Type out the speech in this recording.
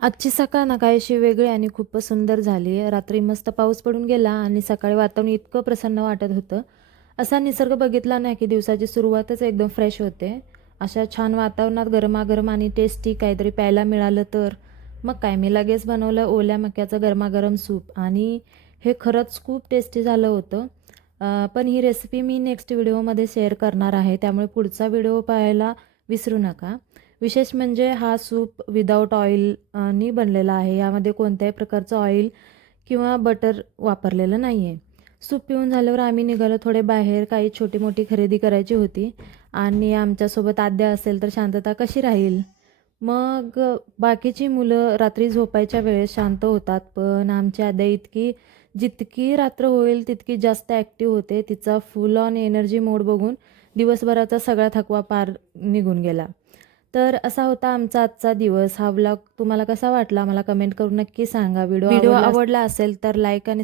आजची सकाळ ना काहीशी वेगळी आणि खूपच सुंदर झाली. रात्री मस्त पाऊस पडून गेला आणि सकाळी वातावरण इतकं प्रसन्न वाटत होतं. असा निसर्ग बघितला ना की दिवसाची सुरुवातच एकदम फ्रेश होते. अशा छान वातावरणात गरमागरम आणि टेस्टी काहीतरी प्यायला मिळालं तर मग काय, मी लगेच बनवलं ओल्या मक्याचं गरमागरम सूप आणि हे खरंच खूप टेस्टी झालं होतं. पण ही रेसिपी मी नेक्स्ट व्हिडिओमध्ये शेअर करणार आहे, त्यामुळे पुढचा व्हिडिओ पाहायला विसरू नका. विशेष म्हणजे हा सूप विदाऊट ऑइल नी बनलेला आहे. यामध्ये कोणत्याही प्रकारचं ऑइल किंवा बटर वापरलेलं नाही आहे. सूप पिऊन झाल्यावर आम्ही निघालो थोडे बाहेर, काही छोटी मोठी खरेदी करायची होती आणि आमच्यासोबत आद्या असेल तर शांतता कशी राहील. मग बाकीची मुलं रात्री झोपायच्या वेळेस शांत होतात, पण आमची आद्या जितकी रात्र होईल तितकी जास्त ॲक्टिव्ह होते. तिचा फुल ऑन एनर्जी मोड बघून दिवसभराचा सगळा थकवा पार निघून गेला. तर असा होता आमचा आजचा दिवस. हा व्लॉग तुम्हाला कसा वाटला मला कमेंट करून नक्की सांगा. व्हिडिओ आवडला असेल तर लाईक आणि